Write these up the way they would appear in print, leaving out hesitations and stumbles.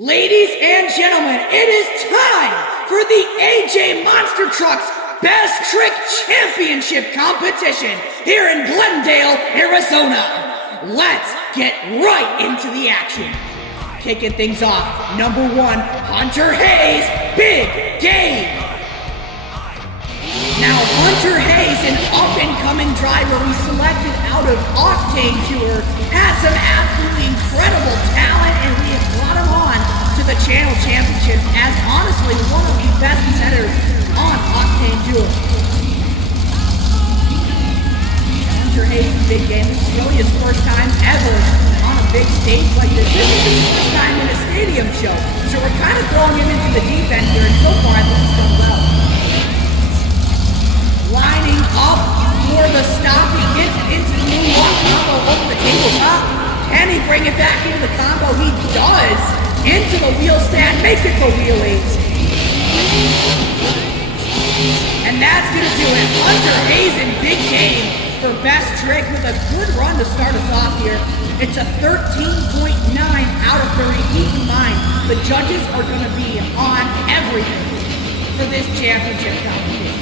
Ladies and gentlemen, it is time for the AJ Monster Trucks Best Trick Championship competition here in Glendale, Arizona. Let's get right into the action. Kicking things off, number 1, Hunter Hayes, Big Game. Now, Hunter Hayes, an up-and-coming driver we selected out of Octane Tour, had some absolutely incredible talent, and we have brought him on to the Channel Championships as honestly one of the best competitors on Octane Tour. Hunter Hayes, Big Game. This is really his first time ever on a big stage like this. This is his first time in a stadium show, so we're kind of throwing him into the deep end here, and so far I think he's done well. Lining up for the stop, he gets into the moonwalk combo over the tabletop. Can he bring it back into the combo? He does. Into the wheel stand, make it the wheel 8. And that's going to do it. Hunter Hayes in Big Game for Best Trick with a good run to start us off here. It's a 13.9 out of 30. Keep in mind, the judges are going to be on everything for this championship competition.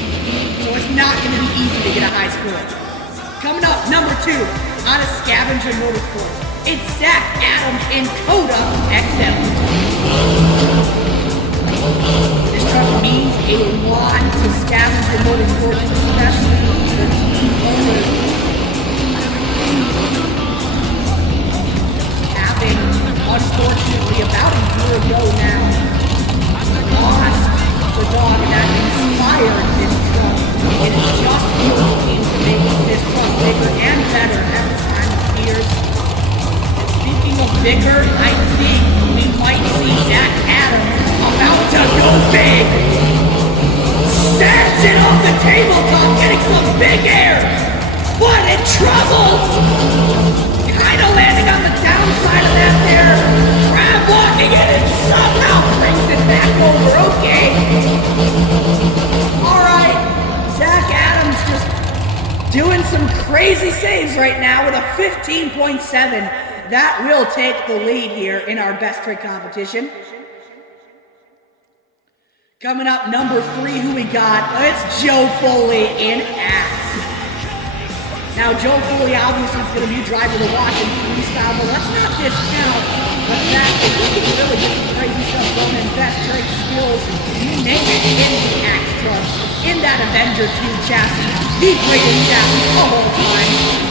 So it's not going to be easy to get a high score. Coming up, number 2, out of Scavenger Motorsports, it's Zach Adams in Coda XL. This truck means a lot to Scavenger Motorsports, especially the team owners. Having, unfortunately, about a year ago now, lost the dog that inspired this truck. It is just working to make this truck bigger and better every time it appears. Speaking of bigger, I think we might see Zach Adams about to go big. Sends it off the tabletop, getting some big air, but in trouble. Kind of landing on the downside of that there. Crab walking it and somehow brings it back over. Okay. Alright. Zach Adams just doing some crazy saves right now with a 15.7. That will take the lead here in our Best Trick competition. Coming up, number 3, who we got? It's Joe Foley in Axe. Now, Joe Foley obviously is going to be a driver to watch in freestyle, but let's not discount the fact that he can really get some crazy stuff going in Best Trick skills. You name it in the Axe truck, in that Avenger 2 chassis, the greatest chassis of all time.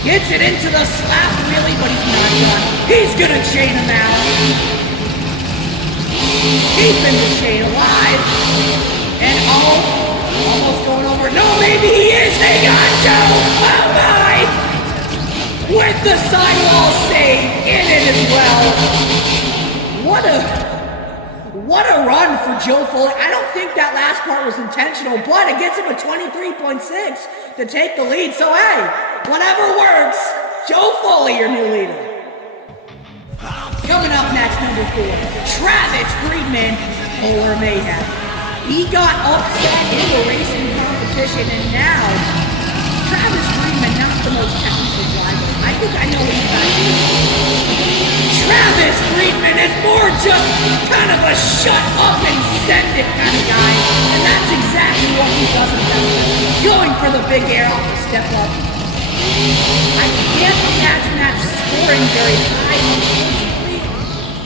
Gets it into the slap wheelie, but he's not done. He's going to chain him out. Keeping the chain alive. And almost going over. No, maybe he is. They got Joe. Oh my! With the sidewall save in it as well. What a run for Joe Foley. I don't think that last part was intentional, but it gets him a 23.6 to take the lead. So hey, whatever works. Joe Foley, your new leader. Coming up next, number 4, Travis Friedman, Polar Mayhem. He got upset in the racing competition, and now Travis Friedman, not the most technical driver. I think I know what he's got to do. Travis Friedman is more just kind of a shut up and send it kind of guy, and that's exactly what he does in that. Going for the big air off the step up. I can't imagine that scoring very high.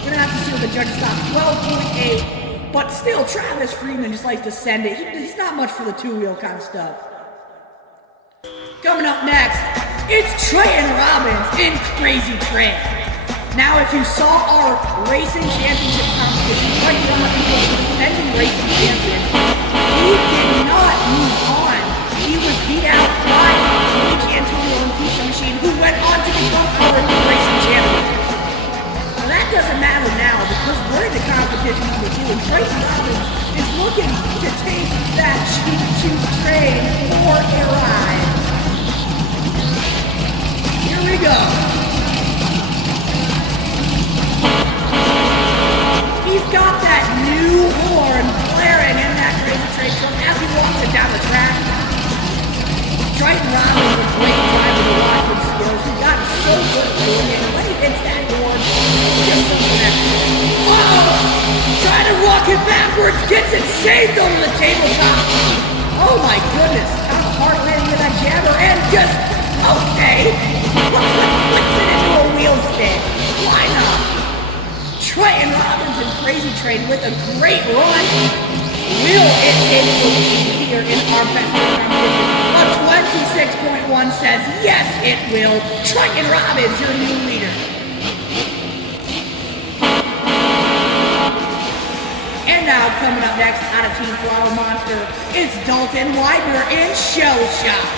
We're gonna have to see what the judges thought. 12.8. But still, Travis Friedman just likes to send it. He's not much for the two-wheel kind of stuff. Coming up next, it's Treyton Robbins in Crazy Train. Now, if you saw our racing championship competition, Treyton Robbins was the defending racing champion. He did not move on. He was beat out by Luigi Antonio and Pizza Machine, who went on to become our racing champion. Well, that doesn't matter now because we're in the competition with you, and Treyton Robbins is looking to take that choo-choo train for a ride. Here we go. He's got that new horn blaring in that Crazy Train truck as he walks it down the track. Treyton Robbins is a great driver to watch with skills. He got so good at doing it. When he hits that horn, Gets it saved over the tabletop. Oh my goodness. Kind of hard landing with that jabber and just, okay. Flips it into a wheel spin. Why not? Triton Robbins and Crazy Train with a great run. Will it take the lead here in our best competition? A 26.1 says yes, it will. Triton Robbins, your new leader. And now coming up next out of Team Flower Monster, it's Dalton Widener in Shell Shock.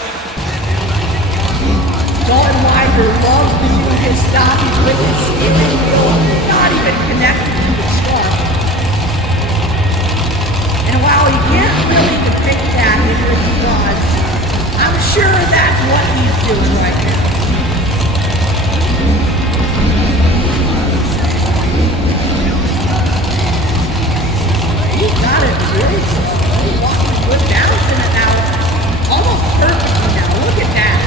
Dalton Widener loves to do his stoppies with his steering wheel, not even connected to the truck. And while he can't really depict that in his thoughts, I'm sure that's what he's doing right now. He got it really walking good balance in it now. Almost perfectly now. Look at that.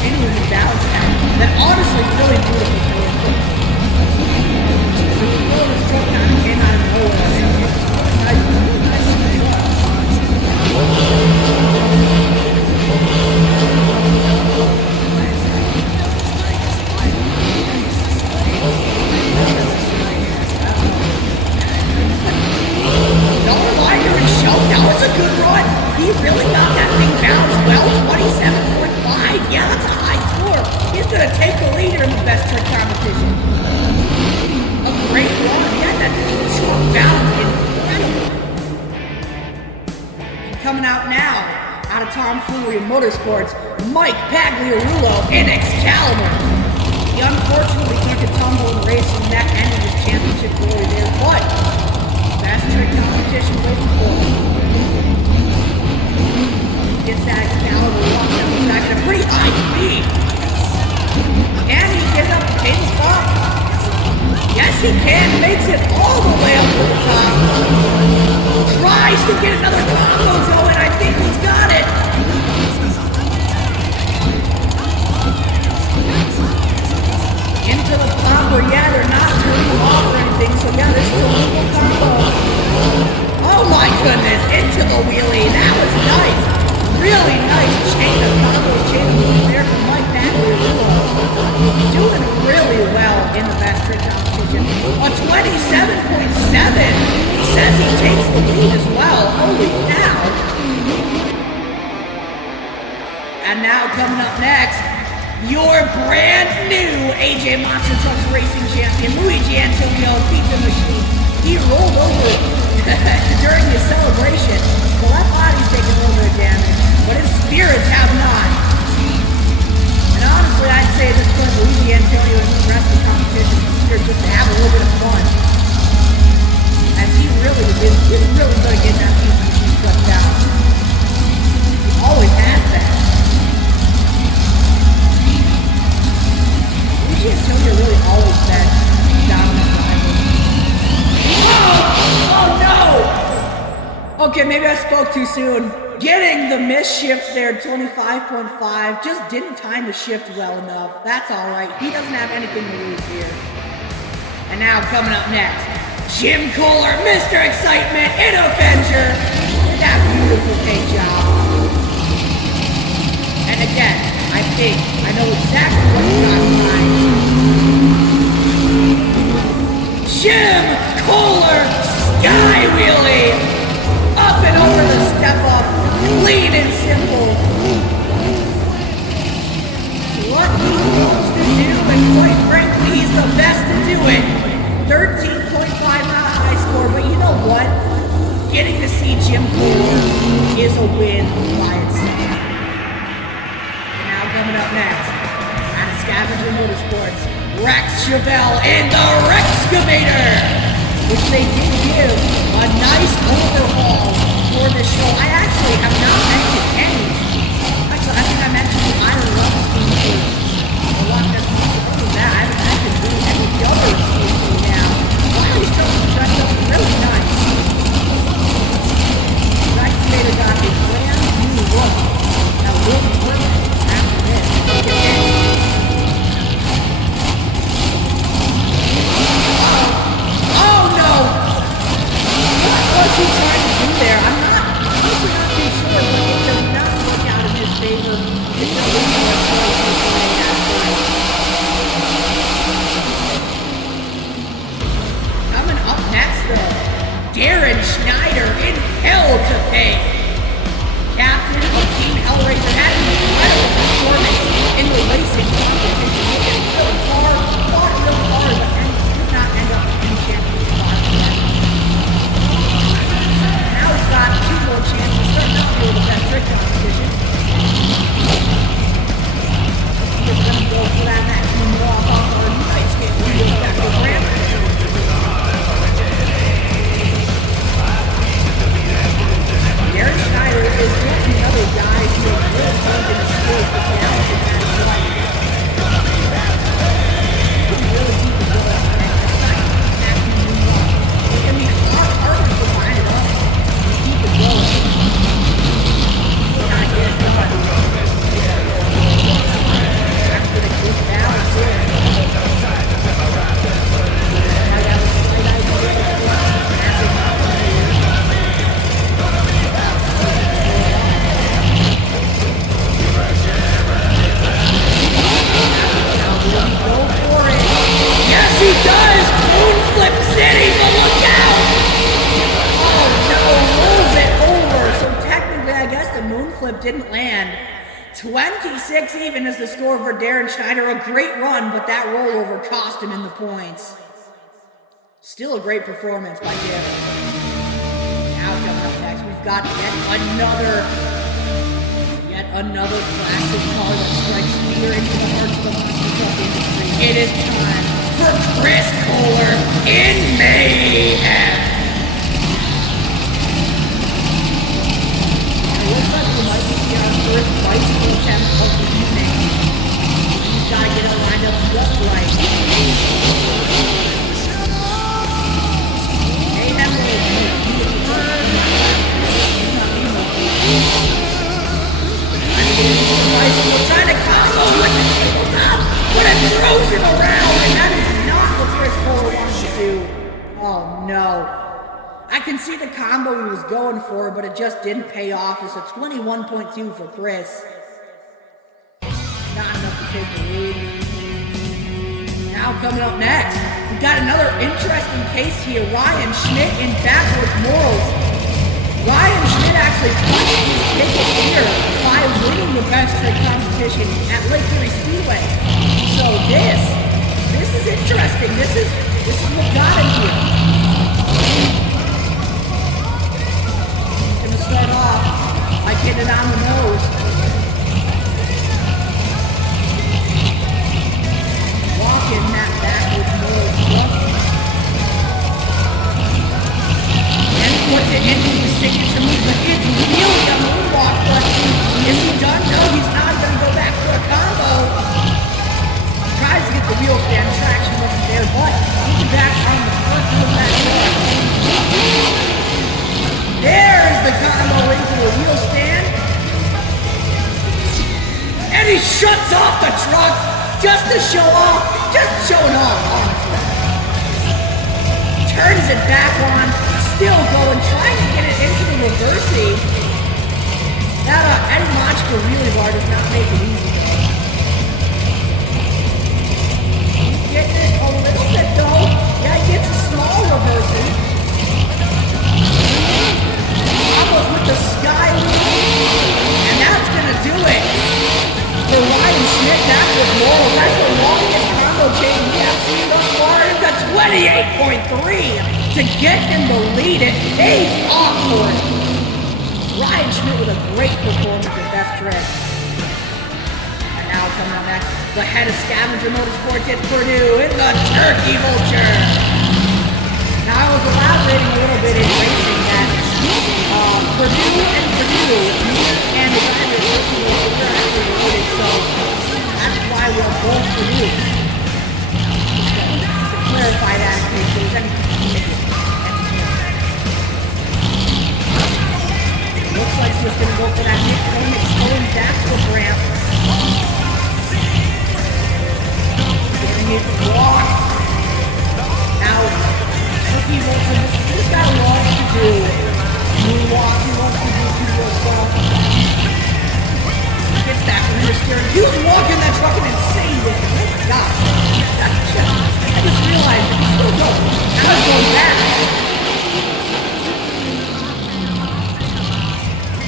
Continuing to balance now. That honestly really beautiful for him. The floor of his truck kind of came out of nowhere. It's really nice to do up. That was a good run. He really got that thing balanced well. 27.5. Yeah, that's a high score. He's going to take the leader in the best trick competition. A great run. He had that short balance. Incredible. And coming out now, out of Tomfoolery Motorsports, Mike Pagliarulo in Excalibur. He unfortunately took a tumble in the race and that ended his championship glory there, but best trick competition waiting for him. Gets that Excalibur walks up the track at a pretty high speed. Can he get it up the tabletop? Yes, he can. Makes it all the way up to the top. Tries to get another combo going. I think he's got it. Into the combo. Yeah, they're not turning off or anything. So yeah, this is a legal combo. Oh my goodness. Into the wheelie. That was nice. Really nice chain of combo, chain of moves there from Mike Pagliarulo. Doing really well in the best trick competition. A 27.7 says he takes the lead as well. Holy cow. And now coming up next, your brand new AJ Monster Trucks Racing Champion, Luigi Antonio Pizza Machine. He rolled over during his celebration. The left body's taking a little bit of damage, but his spirits have not. And honestly, I'd say at this point, Luigi Antonio and the rest of the competition is here just to have a little bit of fun. As he really is really going to get that pizza machine cut down. He always has that. Luigi Antonio really always been dominant driver. Oh no! Okay, maybe I spoke too soon. Getting the miss shift there, 25.5. Just didn't time the shift well enough. That's all right. He doesn't have anything to lose here. And now coming up next, Jim Kohler, Mr. Excitement in Avenger. That beautiful paint job. And again, I think I know exactly what you got in mind. Jim Kohler, Sky Wheelie. Up and over the step up. Clean and simple. What he wants to do, and quite frankly, he's the best to do it. 13.5, not a high score, but you know what? Getting to see Jim Kohler is a win by itself. And now coming up next, out of Scavenger Motorsports, Rex Chevelle in the Rexcavator, which they did give a nice overhaul for this show. I actually have not mentioned any. Actually, I think I mentioned the Iron Love Scheme for a lot of that. I haven't mentioned really any of the other schemes now. Wow, these trucks are dressed up really nice. The Rexcavator got a brand new look that will be perfect after this. Look at this. favor. It's a coming up next, though, Darren Schneider in hell to pay. Captain of Team Hellraiser had an incredible performance in the racing competition. He hit really hard, fought really hard, but then could not end up in the champion's spot. Now he's got 2 more chances, starting out here with the best trick competition. He's going to go for that maximum walk off our nice game. We're going to go back to the ramp. Darren Schneider is just another guy who is really going to score for talent in that point. He's really deep as well. It's going to be harder to line it up and keep it going. We're not getting it done. After the good balance here. I got a slight idea. Yes, he does! Moonflip City, but look out! Oh no, rolls it over. So technically, I guess the moonflip didn't land. 26 even is the score for Darren Schneider. A great run, but that rollover cost him in the points. Still a great performance by Darren. Now coming up next, we've got yet another classic car that strikes fear into the hearts of the monster truck industry. It is time for Chris Kohler in Mayhem. It looks like we might be our first bicycle attempt of the evening. He's got to get it lined up just right. Mayhem will be a turn. Bicycle trying to combo with the tabletop, but it throws him around, and that is not what Chris Kohler wants to do. Oh no. I can see the combo he was going for, but it just didn't pay off. It's a 21.2 for Chris. Not enough to take the lead. Now coming up next, we've got another interesting case here. Ryan Schmidt in backwards morals. Ryan Schmidt actually punched his ticket here by winning the best trick competition at Lake Erie Speedway. So this is interesting. This is what got him here. He's gonna start off by getting it on the nose. Walking that backwards nose. Puts it into his signature move, but it's really a moonwalk, but is he done? No, he's not going to go back for a combo. Tries to get the wheel stand, traction wasn't there, but he's back on the front of the back door. There is the combo into the wheel stand. And he shuts off the truck just to show off, just showing off, honestly. Turns it back on. Still going, trying to get it into the reversing. That Eddie Machka wheelie bar does not make it easy though. He's getting it a little bit though. Yeah, he gets a small reversing. Almost with the sky wheel. And that's gonna do it. For Ryan Schmidt, that was Morals. That's the longest combo chain we have seen thus far. It's a 28.3. To get in the lead, it pays off for it. Ryan Schmidt with a great performance at Best Trick. And now coming on next, the head of Scavenger Motorsports, it's Purdue in the Turkey Vulture. Now I was elaborating a little bit in racing that Purdue and the guy that we're working with, we're actually related, so that's why we're both Purdue. To clarify that in case there's any confusion. Looks like he's going to go for that Nick Koenig going back to the ramp. Getting it blocked. Now, Turkey Vulture, he's got a lot to do. Moonwalk, he wants to do 2 wheel stuff. He was walking that truck and insane with it. Oh my god. I just realized that he's still going. Now he's going back.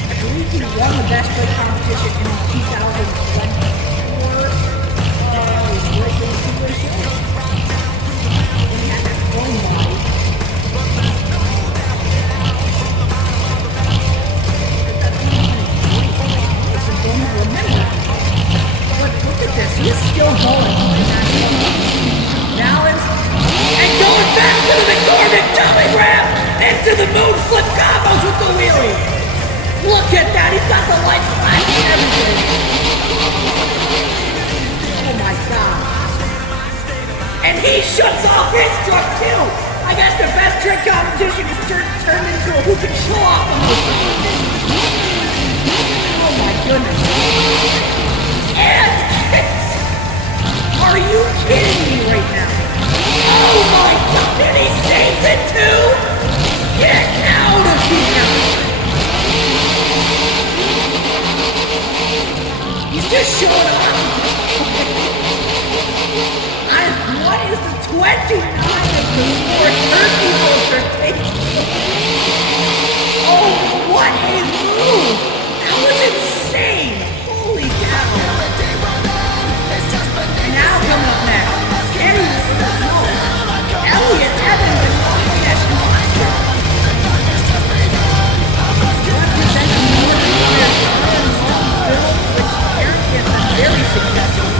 I believe he won the best break competition in 2024. When he had that phone body. But look at this, he's still going. Now it's, and going back to the McCormick dummy grab into the moon flip combos with the wheelie. Look at that, he's got the lights flashing and everything. Oh my god. And he shuts off his truck too. I guess the best trick competition is turned into a who can show off the most. Oh my goodness. And are you kidding me right now? Oh my god, and he saves it too? Get out of here! He's just showing off. What is the 29 of the score? Turkey roaster. Oh, what a move! That was insane! Holy cow! Now coming up next, Elliot Evans and Yes Monster. Representing North America, which apparently has been very successful.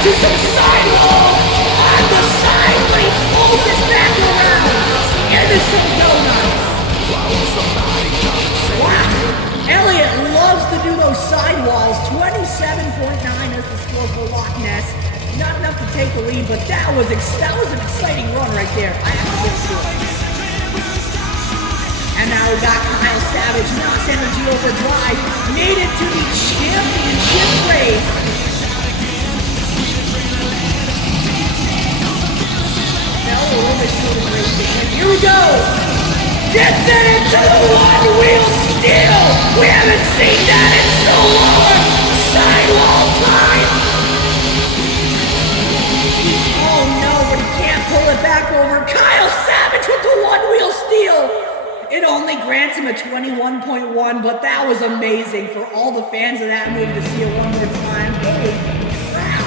To some sidewalls on the side when he pulls his back around into some donuts. Wow. Elliot loves to do those sidewalls. 27.9 is the score for Loch Ness. Not enough to take the lead, but that was an exciting run right there. I have to give it to him. And now we got Kyle Savage, Moss Energy Overdrive, made it to the championship race. Here we go! Gets it into the one-wheel steel! We haven't seen that in so long! Sidewall time! Oh no, but he can't pull it back over. Kyle Savage with the one-wheel steel! It only grants him a 21.1, but that was amazing for all the fans of that move to see it one more time. Holy crap!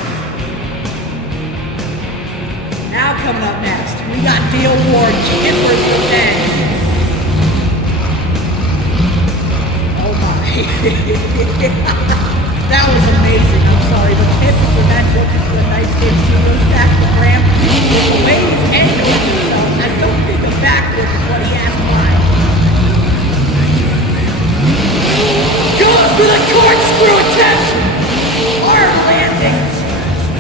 Now coming up next, we got Dale Ward, Kipper's Revenge. Oh my. That was amazing, I'm sorry, but Kipper's Revenge looking for the Night Stage Studios back to the ramp. The way he's angling himself, I don't think a backflip is what he has in mind. Goes for the corkscrew attempt! Hard landing,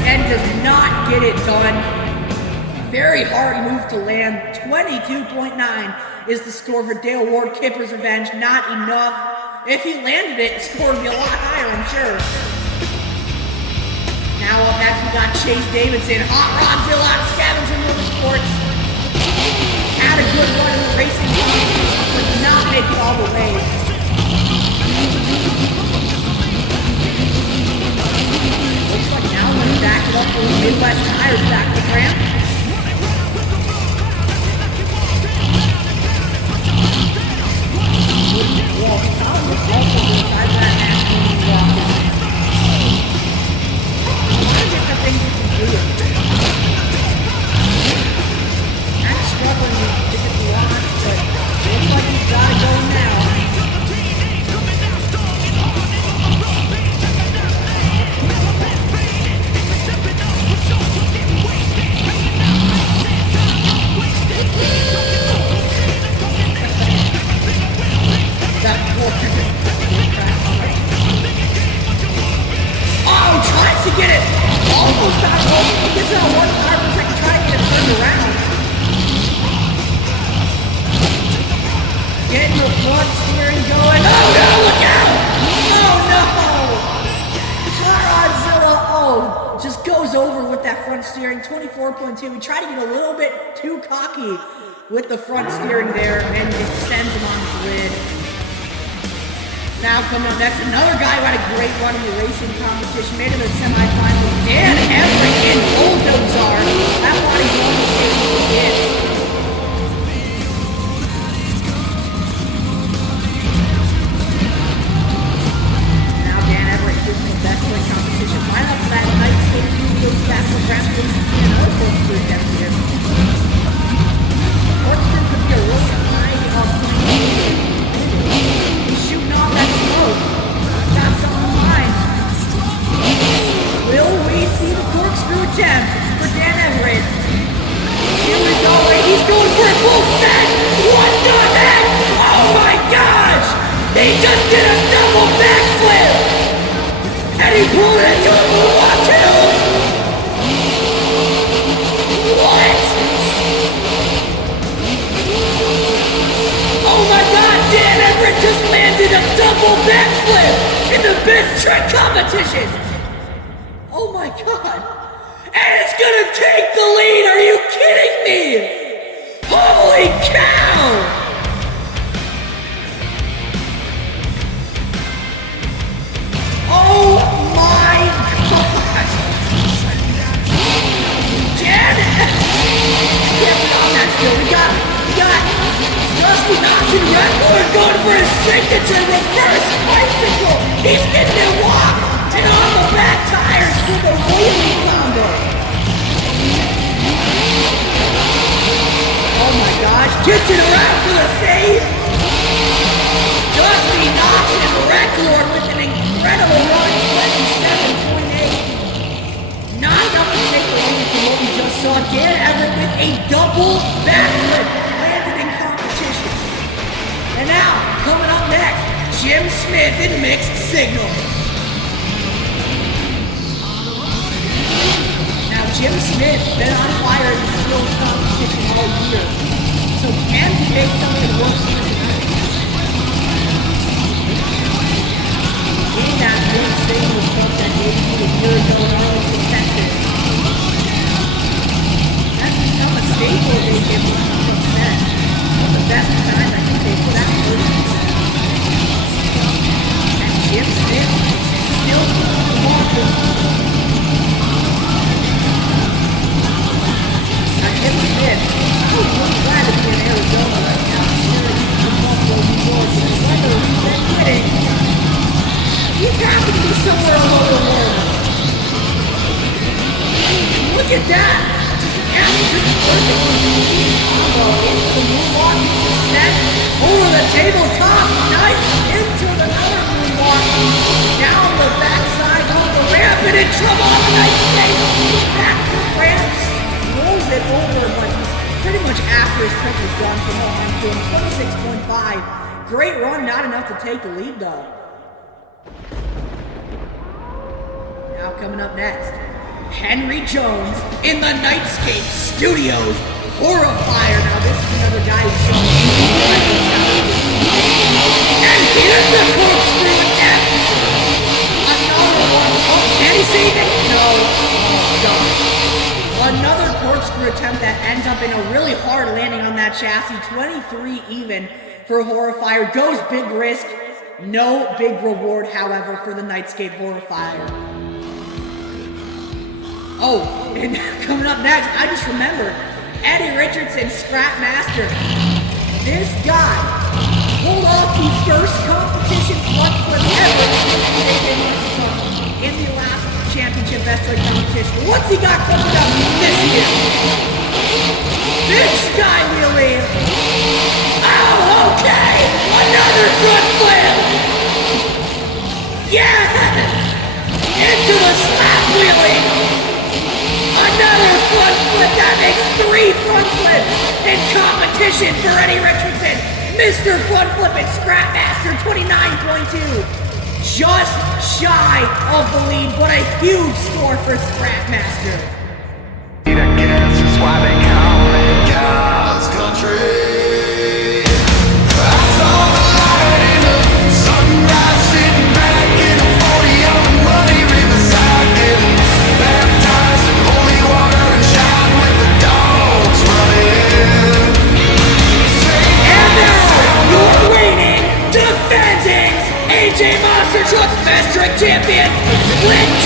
and does not get it done. Very hard move to land. 22.9 is the score for Dale Ward, Kipper's Revenge. Not enough. If he landed it, the score would be a lot higher, I'm sure. Now up next, we got Chase Davidson, Hot Rodzilla out of Scavenger Motorsports. Had a good run in the racing team, but did not make it all the way. Looks like now we're going to back it up for the Midwest Tires back to the ramp. over with that front steering, 24.2. We tried to get a little bit too cocky with the front steering there, and it sends him on the grid. Now coming up next, another guy who had a great run in the racing competition, made it to the semifinals. Dan Everett and Bulldozer. That body's almost taking the hits. Now Dan Everett gives the best way competition. Line up that night skate through fast and fast racing and another corkscrew attempt here. Corkscrew could be a really high plane. He's shooting off that smoke. That's on the line. Will we see the corkscrew attempt for Dan Everett? Here we go. He's going for a full set. What the heck? Oh my gosh! He just did a double backflip! And he pulled it into a moonwalk too! What? Oh my god, Dan Everett just landed a double backflip in the best trick competition! Oh my god! And it's gonna take the lead, are you kidding me? Holy cow! Oh my gosh! Dan Everett on that still. We got Dusty Knox and Redwood going for his signature reverse bicycle. He's getting it walk and on the back tires for the wheelie combo. Oh my gosh, gets it around for the save. Dusty Knox and Redwood with an incredible run, 27.8. Not enough to take the lead from what we just saw. Dan Everett with a double backflip landed in competition. And now, coming up next, Jim Smith in mixed signal. Now, Jim Smith been on fire in the skills competition all year. So can he make something worse than tonight? Getting that Jim signal was something that gave you a year ago in Arlington, Texas. That's become a staple they give us from set. One of the best times I think they put out first. And Jim Smith still walking. Now Jim Smith, I'm really glad to be in Arizona right now. I'm Buffalo, New York, and the weather has been hitting. He's happy to be somewhere all over the world. Look at that! Yeah, just perfect. Into the moonwalk, set, over the tabletop, nice, into another moonwalk, down the backside of the ramp, and in trouble on the night skate. Back to the ramps, rolls it over, but pretty much after his trick was done from momentum, 26.5. Great run, not enough to take the lead though. Now coming up next, Henry Jones in the Nightscape Studios. Horrifier. Now this is another guy who's showing and here's the corkscrew attempt. Another one. Oh, can he save it? No. Oh, God. Another corkscrew attempt that ends up in a really hard landing on that chassis. 23 even for Horrifier. Goes big risk. No big reward, however, for the Nightscape Horrifier. Oh, and coming up next, I just remembered, Eddie Richardson, Scrap Master. This guy pulled off the first competition front flip ever in the last championship best trick competition. What's he got coming up this year? Big sky wheelie. Oh, okay, another front flip. Yeah, into the slap wheelie. Another front flip, that makes 3 front flips in competition for Eddie Richardson. Mr. Front Flip and Scrap Master, 29.2. Just shy of the lead, but a huge score for Scrap Master. I guess that's why they call it God's country. I saw the light in the sunrise, sitting back in a 40 on the muddy riverside, getting baptized.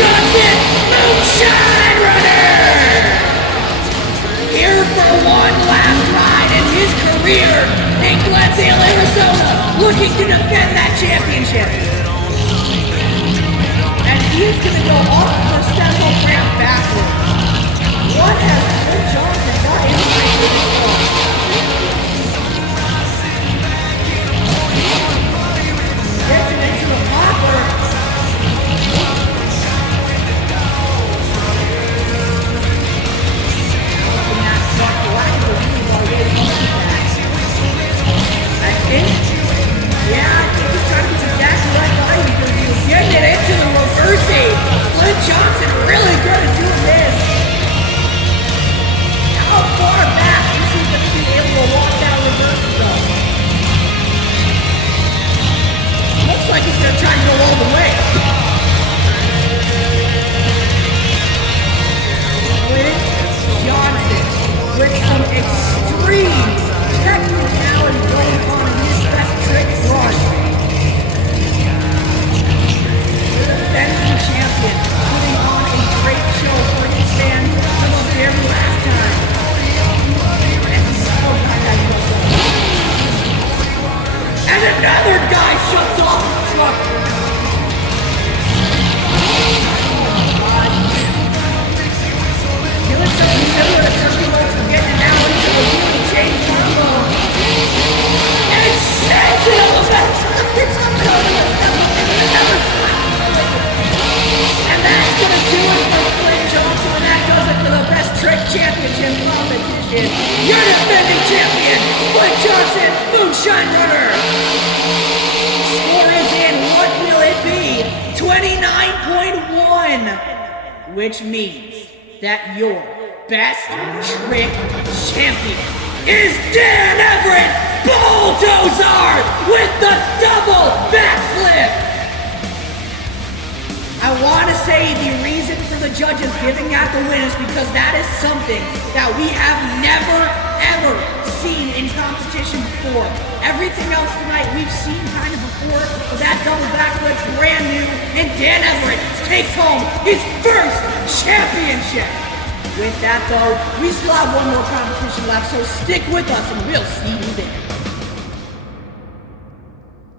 Johnson, Moonshine Runner! Here for one last ride in his career in Glendale, Arizona, looking to defend that championship. And he's gonna go up the step-up ramp backwards. What has Clint Johnson got in mind for this one? Gets it into the popper. And that's what the lack of a move already comes to that. I think, yeah, I think he's trying to get exactly right behind him because he was getting it into the reversing. Clint Johnson really good at doing this. How far back is he going to be able to walk that reverse though? Looks like he's going to try and go all the way. Clint Johnson with some extreme technicality going on in his best trick run. Defending champion, putting on a great show for his fans some of their last time. And another guy shuts off the truck. Doing something similar to Turkey Wolf and getting it now into the really chain combo. And it sends it on the back. And that's gonna do it for Clint Johnson, and that does it for the best trick championship competition. Your defending champion, Clint Johnson, Moonshine Runner. Score is in. What will it be? 29.1, which means that your best trick champion is Dan Everett Bulldozer with the double backflip. I want to say the reason for the judges giving out the win is because that is something that we have never, ever seen in competition before. Everything else tonight we've seen kind of before, but that double backflip's brand new, and Dan Everett takes home his first championship. With that though, we still have one more competition left, so stick with us and we'll see you there.